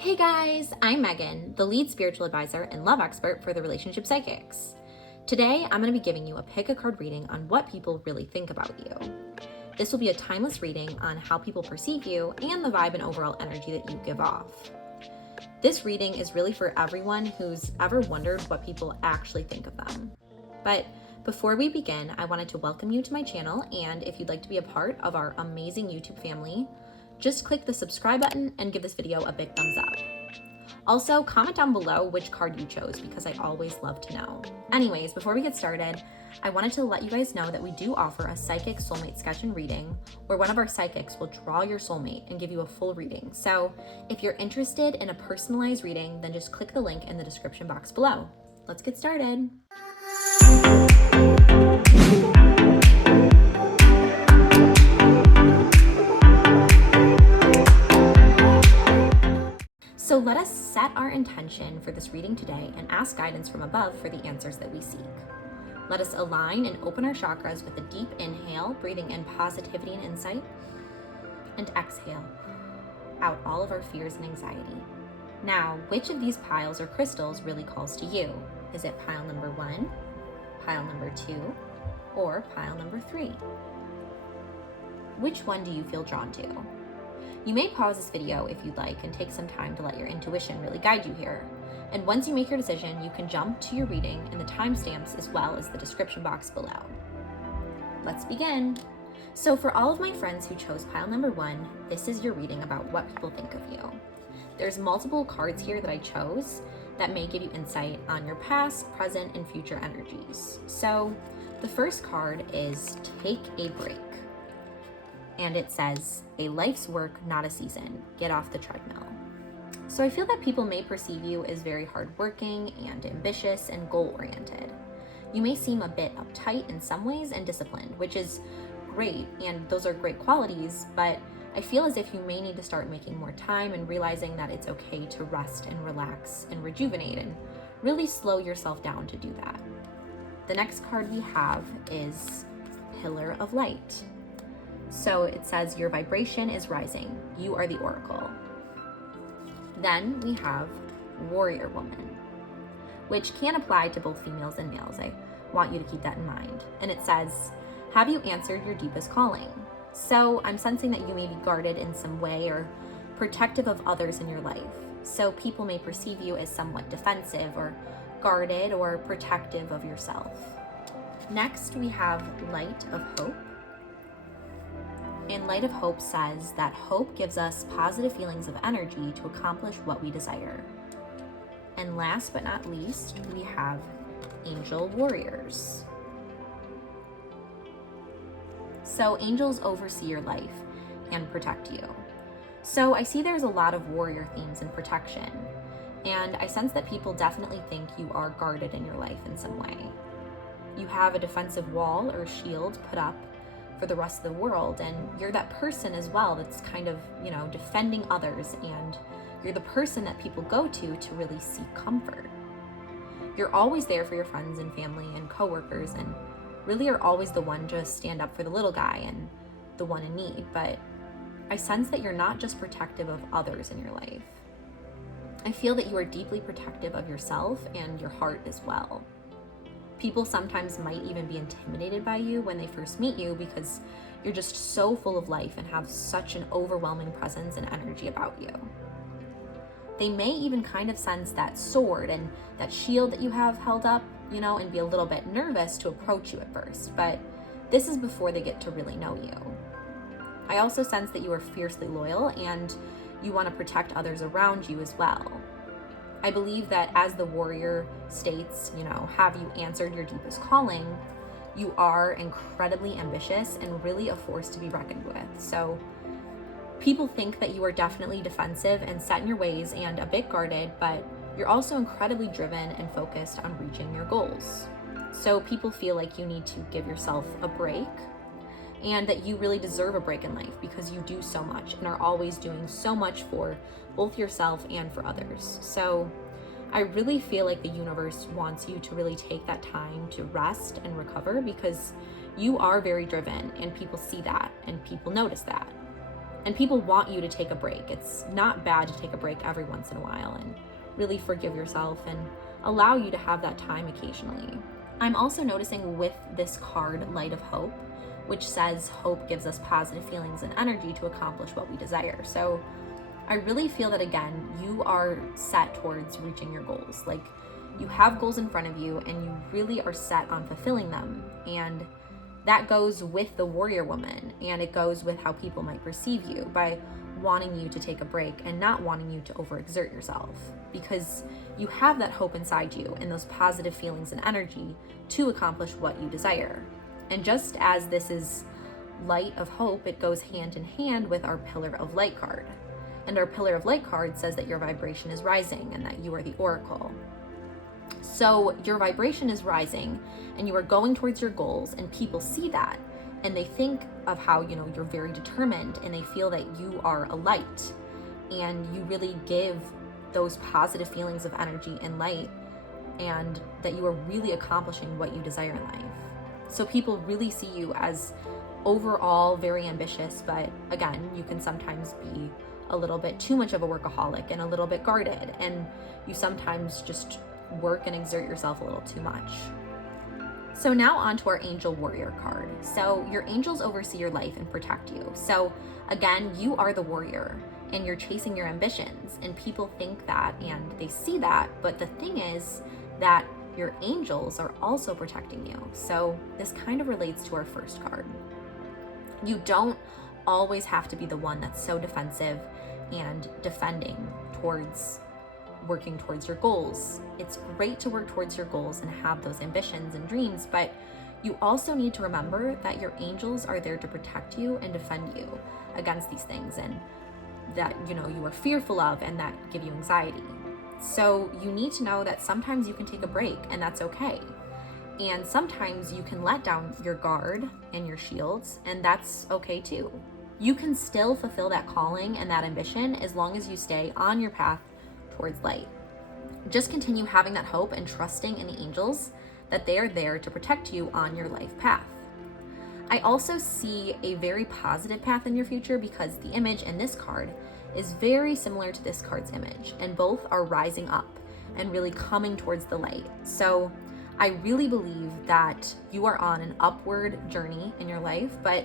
Hey guys, I'm Megan, the lead spiritual advisor and love expert for the Relationship Psychics. Today, I'm going to be giving you a pick a card reading on what people really think about you. This will be a timeless reading on how people perceive you and the vibe and overall energy that you give off. This reading is really for everyone who's ever wondered what people actually think of them. But before we begin, I wanted to welcome you to my channel, and if you'd like to be a part of our amazing YouTube family, just click the subscribe button and give this video a big thumbs up. Also, comment down below which card you chose because I always love to know. Anyways, before we get started, I wanted to let you guys know that we do offer a psychic soulmate sketch and reading where one of our psychics will draw your soulmate and give you a full reading. So if you're interested in a personalized reading, then just click the link in the description box below. Let's get started. So let us set our intention for this reading today and ask guidance from above for the answers that we seek. Let us align and open our chakras with a deep inhale, breathing in positivity and insight, and exhale out all of our fears and anxiety. Now, which of these piles or crystals really calls to you? Is it pile number 1, pile number 2, or pile number 3? Which one do you feel drawn to? You may pause this video if you'd like and take some time to let your intuition really guide you here. And once you make your decision, you can jump to your reading in the timestamps as well as the description box below. Let's begin. So for all of my friends who chose pile number 1, this is your reading about what people think of you. There's multiple cards here that I chose that may give you insight on your past, present, and future energies. So the first card is Take a Break. And it says, a life's work, not a season. Get off the treadmill. So I feel that people may perceive you as very hardworking and ambitious and goal-oriented. You may seem a bit uptight in some ways and disciplined, which is great, and those are great qualities, but I feel as if you may need to start making more time and realizing that it's okay to rest and relax and rejuvenate and really slow yourself down to do that. The next card we have is Pillar of Light. So it says your vibration is rising. You are the oracle. Then we have Warrior Woman, which can apply to both females and males. I want you to keep that in mind. And it says, have you answered your deepest calling? So I'm sensing that you may be guarded in some way or protective of others in your life. So people may perceive you as somewhat defensive or guarded or protective of yourself. Next, we have Light of Hope. And Light of Hope says that hope gives us positive feelings of energy to accomplish what we desire. And last but not least, we have Angel Warriors. So angels oversee your life and protect you. So I see there's a lot of warrior themes and protection. And I sense that people definitely think you are guarded in your life in some way. You have a defensive wall or shield put up for the rest of the world, and you're that person as well that's kind of, defending others, and you're the person that people go to really seek comfort. You're always there for your friends and family and coworkers, and really are always the one to stand up for the little guy and the one in need. But I sense that you're not just protective of others in your life. I feel that you are deeply protective of yourself and your heart as well. People sometimes might even be intimidated by you when they first meet you because you're just so full of life and have such an overwhelming presence and energy about you. They may even kind of sense that sword and that shield that you have held up, and be a little bit nervous to approach you at first, but this is before they get to really know you. I also sense that you are fiercely loyal and you want to protect others around you as well. I believe that as the warrior states, have you answered your deepest calling, you are incredibly ambitious and really a force to be reckoned with. So people think that you are definitely defensive and set in your ways and a bit guarded, but you're also incredibly driven and focused on reaching your goals. So people feel like you need to give yourself a break and that you really deserve a break in life because you do so much and are always doing so much for both yourself and for others. So I really feel like the universe wants you to really take that time to rest and recover because you are very driven and people see that and people notice that. And people want you to take a break. It's not bad to take a break every once in a while and really forgive yourself and allow you to have that time occasionally. I'm also noticing with this card, Light of Hope, which says hope gives us positive feelings and energy to accomplish what we desire. So I really feel that, again, you are set towards reaching your goals. Like, you have goals in front of you and you really are set on fulfilling them. And that goes with the warrior woman, and it goes with how people might perceive you by wanting you to take a break and not wanting you to overexert yourself, because you have that hope inside you and those positive feelings and energy to accomplish what you desire. And just as this is Light of Hope, it goes hand in hand with our Pillar of Light card. And our Pillar of Light card says that your vibration is rising and that you are the oracle. So your vibration is rising and you are going towards your goals, and people see that and they think of how, you're very determined, and they feel that you are a light and you really give those positive feelings of energy and light, and that you are really accomplishing what you desire in life. So people really see you as overall very ambitious, but again, you can sometimes be a little bit too much of a workaholic and a little bit guarded, and you sometimes just work and exert yourself a little too much. So now on to our Angel Warrior card. So your angels oversee your life and protect you. So again, you are the warrior and you're chasing your ambitions, and people think that and they see that, but the thing is that your angels are also protecting you. So this kind of relates to our first card. You don't always have to be the one that's so defensive and defending towards working towards your goals. It's great to work towards your goals and have those ambitions and dreams, but you also need to remember that your angels are there to protect you and defend you against these things, and that you are fearful of and that give you anxiety. So you need to know that sometimes you can take a break, and that's okay. And sometimes you can let down your guard and your shields, and that's okay too. You can still fulfill that calling and that ambition as long as you stay on your path towards light. Just continue having that hope and trusting in the angels that they are there to protect you on your life path. I also see a very positive path in your future, because the image in this card is very similar to this card's image, and both are rising up and really coming towards the light. So I really believe that you are on an upward journey in your life, but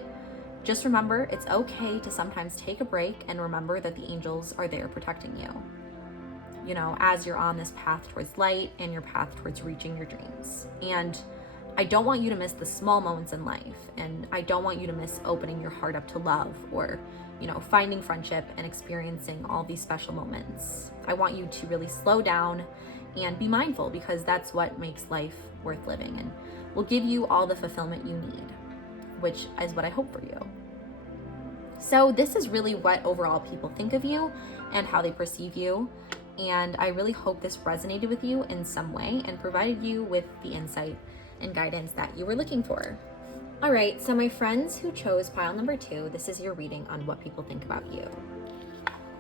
just remember, it's okay to sometimes take a break and remember that the angels are there protecting you, as you're on this path towards light and your path towards reaching your dreams. And I don't want you to miss the small moments in life, and I don't want you to miss opening your heart up to love, or finding friendship and experiencing all these special moments. I want you to really slow down and be mindful, because that's what makes life worth living and will give you all the fulfillment you need, which is what I hope for you. So this is really what overall people think of you and how they perceive you. And I really hope this resonated with you in some way and provided you with the insight and guidance that you were looking for. All right, so my friends who chose pile number 2, this is your reading on what people think about you.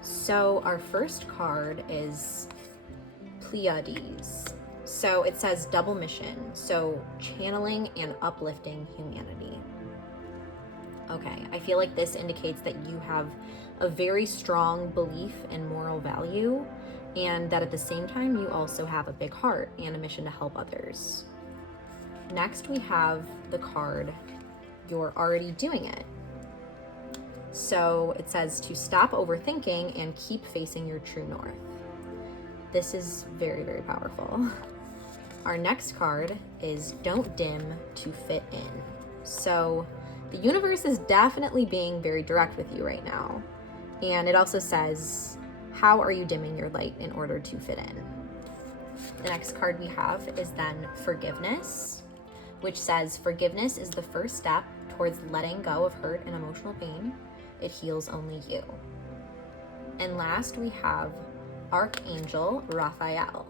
So our first card is Pleiades. So it says double mission, so channeling and uplifting humanity. Okay, I feel like this indicates that you have a very strong belief in moral value, and that at the same time you also have a big heart and a mission to help others. Next we have the card, You're Already Doing It. So it says to stop overthinking and keep facing your true north. This is very, very powerful. Our next card is Don't Dim to Fit In. So the universe is definitely being very direct with you right now. And it also says, how are you dimming your light in order to fit in? The next card we have is then Forgiveness, which says forgiveness is the first step towards letting go of hurt and emotional pain. It heals only you. And last we have Archangel Raphael.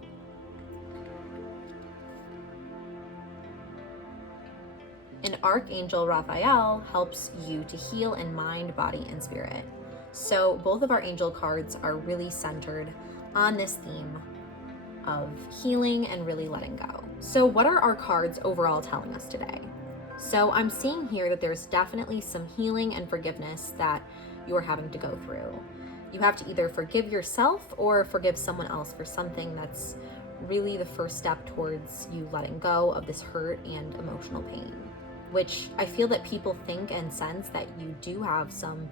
And Archangel Raphael helps you to heal in mind, body, and spirit. So both of our angel cards are really centered on this theme of healing and really letting go. So what are our cards overall telling us today? So I'm seeing here that there's definitely some healing and forgiveness that you are having to go through. You have to either forgive yourself or forgive someone else for something that's really the first step towards you letting go of this hurt and emotional pain, which I feel that people think and sense that you do have some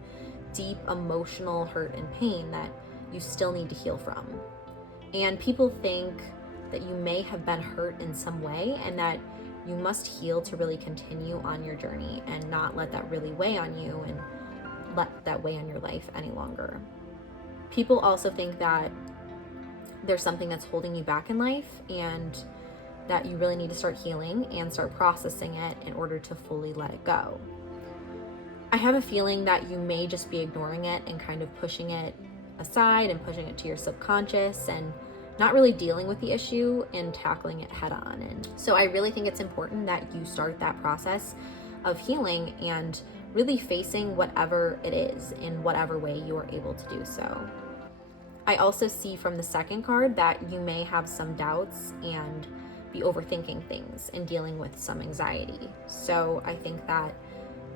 deep emotional hurt and pain that you still need to heal from. And people think that you may have been hurt in some way and that you must heal to really continue on your journey and not let that really weigh on you and let that weigh on your life any longer. People also think that there's something that's holding you back in life and that you really need to start healing and start processing it in order to fully let it go. I have a feeling that you may just be ignoring it and kind of pushing it aside and pushing it to your subconscious and not really dealing with the issue and tackling it head on. And so I really think it's important that you start that process of healing and really facing whatever it is in whatever way you are able to do so. I also see from the second card that you may have some doubts and be overthinking things and dealing with some anxiety. So I think that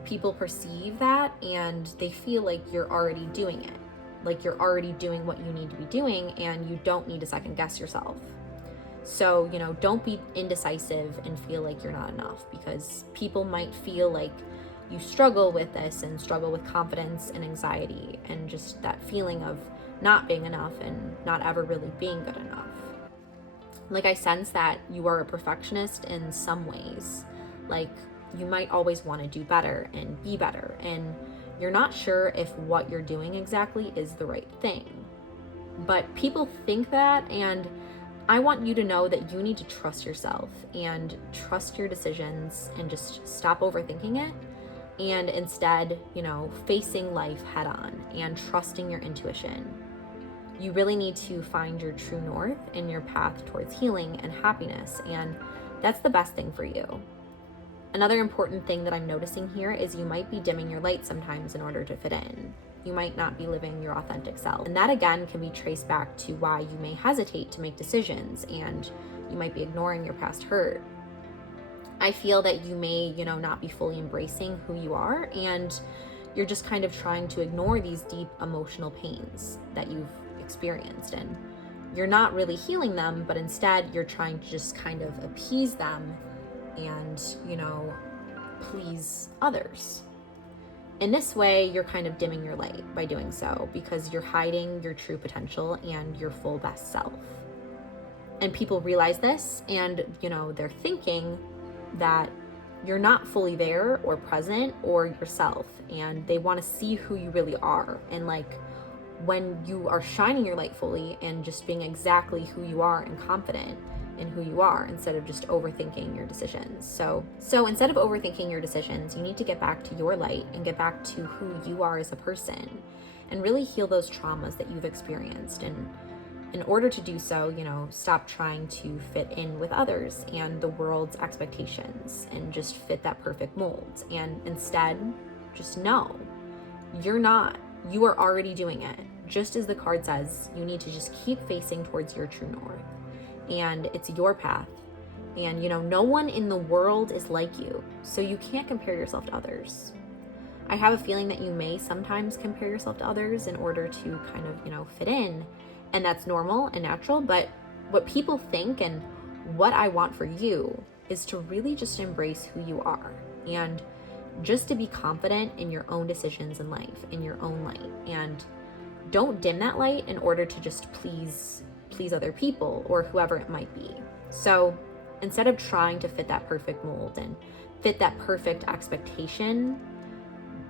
people perceive that and they feel like you're already doing it. Like you're already doing what you need to be doing and you don't need to second guess yourself. So, don't be indecisive and feel like you're not enough, because people might feel like you struggle with this and struggle with confidence and anxiety and just that feeling of not being enough and not ever really being good enough. Like I sense that you are a perfectionist in some ways. Like you might always want to do better and be better, and you're not sure if what you're doing exactly is the right thing. But people think that, and I want you to know that you need to trust yourself and trust your decisions and just stop overthinking it. And instead, facing life head on and trusting your intuition. You really need to find your true north in your path towards healing and happiness, and that's the best thing for you. Another important thing that I'm noticing here is you might be dimming your light sometimes in order to fit in. You might not be living your authentic self. And that again can be traced back to why you may hesitate to make decisions and you might be ignoring your past hurt. I feel that you may, not be fully embracing who you are, and you're just kind of trying to ignore these deep emotional pains that you've experienced, and you're not really healing them, but instead you're trying to just kind of appease them and, please others. In this way, you're kind of dimming your light by doing so, because you're hiding your true potential and your full best self. And people realize this, and, they're thinking that you're not fully there or present or yourself, and they want to see who you really are. And when you are shining your light fully and just being exactly who you are and confident in who you are, instead of just overthinking your decisions. So instead of overthinking your decisions, you need to get back to your light and get back to who you are as a person and really heal those traumas that you've experienced. And in order to do so, stop trying to fit in with others and the world's expectations and just fit that perfect mold. And instead, just know you're not. You are already doing it. Just as the card says, you need to just keep facing towards your true north. And it's your path. And, no one in the world is like you. So you can't compare yourself to others. I have a feeling that you may sometimes compare yourself to others in order to kind of, fit in. And that's normal and natural. But what people think and what I want for you is to really just embrace who you are. And just to be confident in your own decisions in life, in your own light. And don't dim that light in order to just please other people or whoever it might be. So instead of trying to fit that perfect mold and fit that perfect expectation,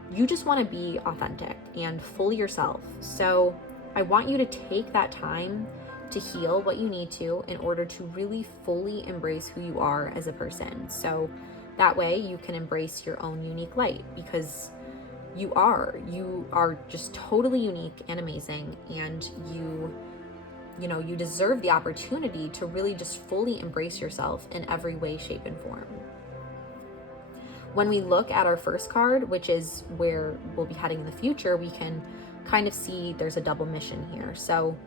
you just want to be authentic and fully yourself. So I want you to take that time to heal what you need to in order to really fully embrace who you are as a person. So that way you can embrace your own unique light, because you are just totally unique and amazing, and you deserve the opportunity to really just fully embrace yourself in every way, shape, and form. When we look at our first card, which is where we'll be heading in the future, we can kind of see there's a double mission here. So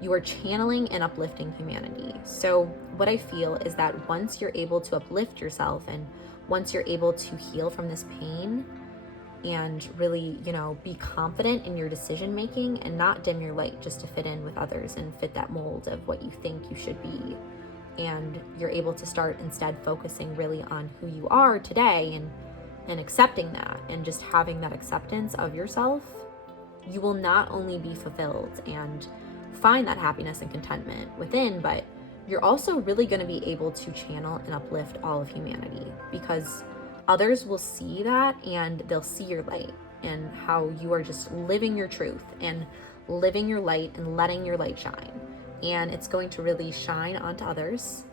you are channeling and uplifting humanity. So what I feel is that once you're able to uplift yourself and once you're able to heal from this pain, and really, be confident in your decision making and not dim your light just to fit in with others and fit that mold of what you think you should be. And you're able to start instead focusing really on who you are today and accepting that, and just having that acceptance of yourself. You will not only be fulfilled and find that happiness and contentment within, but you're also really going to be able to channel and uplift all of humanity, because others will see that and they'll see your light and how you are just living your truth and living your light and letting your light shine. And it's going to really shine onto others,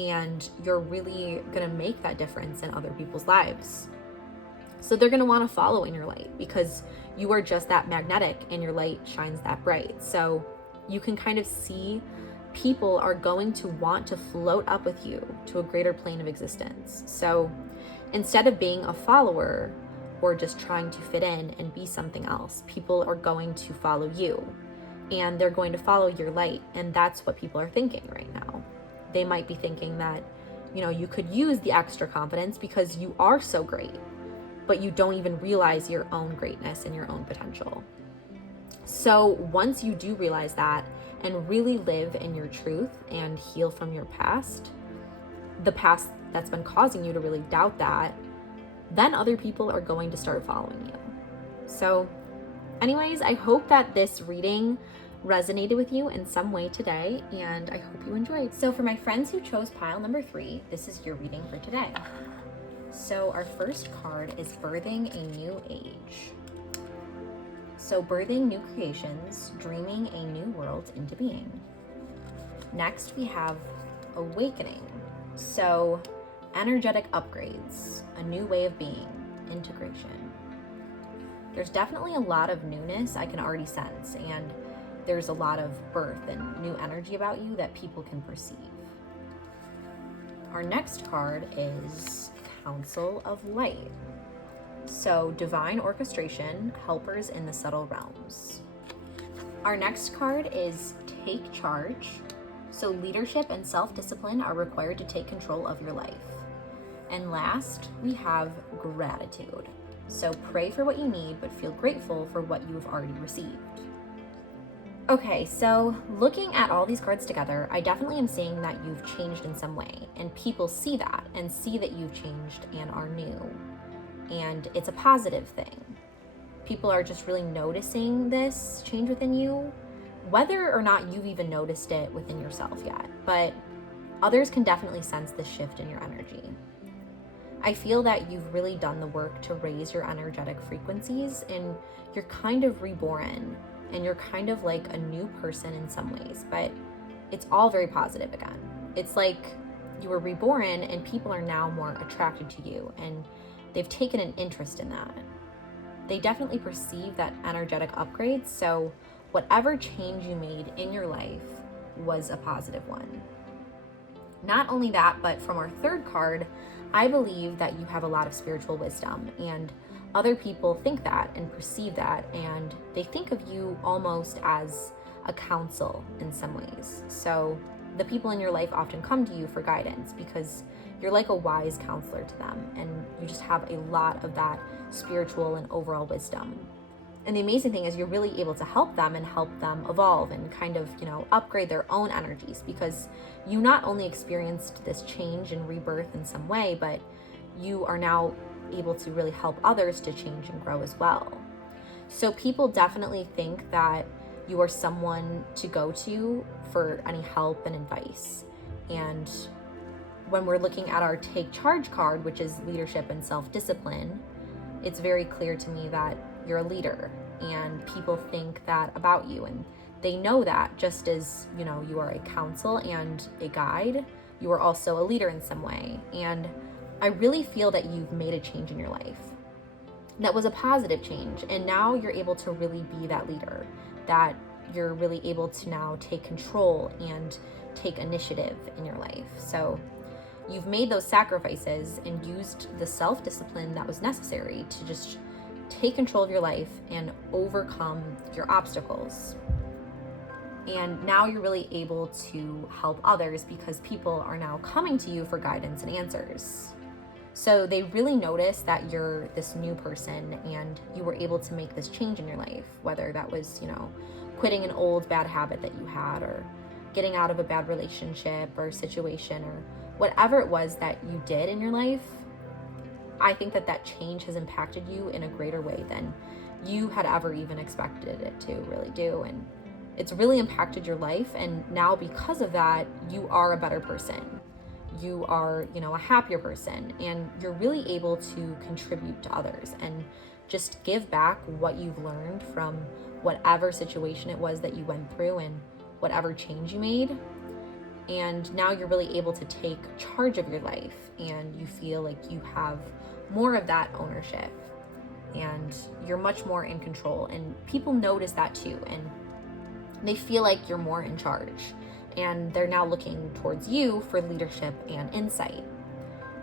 and you're really going to make that difference in other people's lives. So they're going to want to follow in your light because you are just that magnetic and your light shines that bright. So you can kind of see people are going to want to float up with you to a greater plane of existence. So instead of being a follower or just trying to fit in and be something else, people are going to follow you, and they're going to follow your light. And that's what people are thinking right now. They might be thinking that, you could use the extra confidence because you are so great, but you don't even realize your own greatness and your own potential. So once you do realize that and really live in your truth and heal from your past, the past that's been causing you to really doubt that, then other people are going to start following you. So anyways, I hope that this reading resonated with you in some way today, and I hope you enjoyed. So for my friends who chose pile number 3, this is your reading for today. So our first card is Birthing a New Age. So birthing new creations, dreaming a new world into being. Next we have Awakening. So energetic upgrades, a new way of being, integration. There's definitely a lot of newness I can already sense, and there's a lot of birth and new energy about you that people can perceive. Our next card is Council of Light. So divine orchestration, helpers in the subtle realms. Our next card is Take Charge. So leadership and self-discipline are required to take control of your life. And last, we have Gratitude. So pray for what you need, but feel grateful for what you have already received. Okay, so looking at all these cards together, I definitely am seeing that you've changed in some way, and people see that and see that you've changed and are new. And it's a positive thing. People are just really noticing this change within you, whether or not you've even noticed it within yourself yet, but others can definitely sense this shift in your energy. I feel that you've really done the work to raise your energetic frequencies, and you're kind of reborn, and you're kind of like a new person in some ways, but it's all very positive again. It's like you were reborn and people are now more attracted to you, and they've taken an interest in that. They definitely perceive that energetic upgrade, so whatever change you made in your life was a positive one. Not only that, but from our third card, I believe that you have a lot of spiritual wisdom, and other people think that and perceive that, and they think of you almost as a counsel in some ways. So the people in your life often come to you for guidance because you're like a wise counselor to them, and you just have a lot of that spiritual and overall wisdom. And the amazing thing is you're really able to help them and help them evolve and kind of, upgrade their own energies, because you not only experienced this change and rebirth in some way, but you are now able to really help others to change and grow as well. So people definitely think that you are someone to go to for any help and advice. And when we're looking at our Take Charge card, which is leadership and self-discipline, it's very clear to me that you're a leader, and people think that about you, and they know that just as you are a counsel and a guide, you are also a leader in some way. And I really feel that you've made a change in your life that was a positive change, and now you're able to really be that leader, that you're really able to now take control and take initiative in your life. So you've made those sacrifices and used the self-discipline that was necessary to just take control of your life and overcome your obstacles. And now you're really able to help others because people are now coming to you for guidance and answers. So they really noticed that you're this new person and you were able to make this change in your life, whether that was, quitting an old bad habit that you had, or getting out of a bad relationship or situation, or whatever it was that you did in your life. I think that change has impacted you in a greater way than you had ever even expected it to really do. And it's really impacted your life. And now, because of that, you are a better person. You are, a happier person, and you're really able to contribute to others and just give back what you've learned from whatever situation it was that you went through and whatever change you made. And now you're really able to take charge of your life, and you feel like you have more of that ownership, and you're much more in control. And people notice that too, and they feel like you're more in charge, and they're now looking towards you for leadership and insight.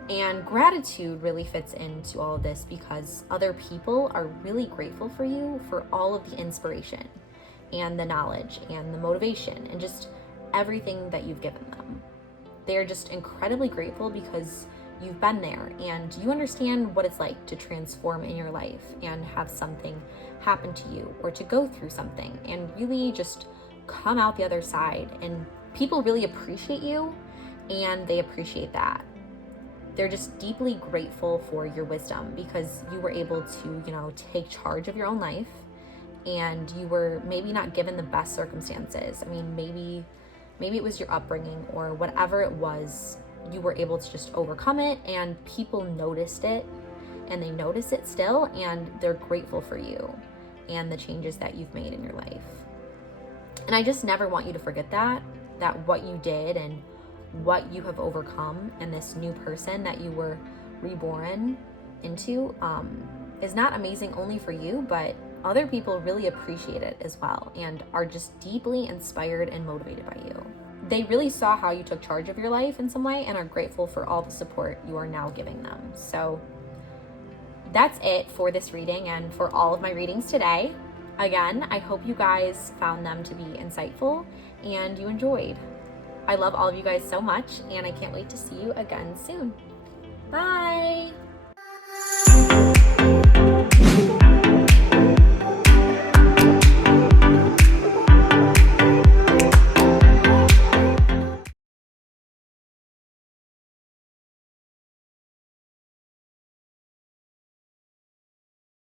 And gratitude really fits into all of this because other people are really grateful for you for all of the inspiration and the knowledge and the motivation and just everything that you've given them. They're just incredibly grateful because you've been there and you understand what it's like to transform in your life and have something happen to you, or to go through something and really just come out the other side. And people really appreciate you, and they appreciate that. They're just deeply grateful for your wisdom because you were able to, take charge of your own life, and you were maybe not given the best circumstances. I mean, maybe it was your upbringing or whatever it was. You were able to just overcome it, and people noticed it, and they notice it still, and they're grateful for you and the changes that you've made in your life. And I just never want you to forget that what you did and what you have overcome, and this new person that you were reborn into is not amazing only for you, but other people really appreciate it as well and are just deeply inspired and motivated by you. They really saw how you took charge of your life in some way and are grateful for all the support you are now giving them. So that's it for this reading and for all of my readings today. Again, I hope you guys found them to be insightful and you enjoyed. I love all of you guys so much, and I can't wait to see you again soon. Bye!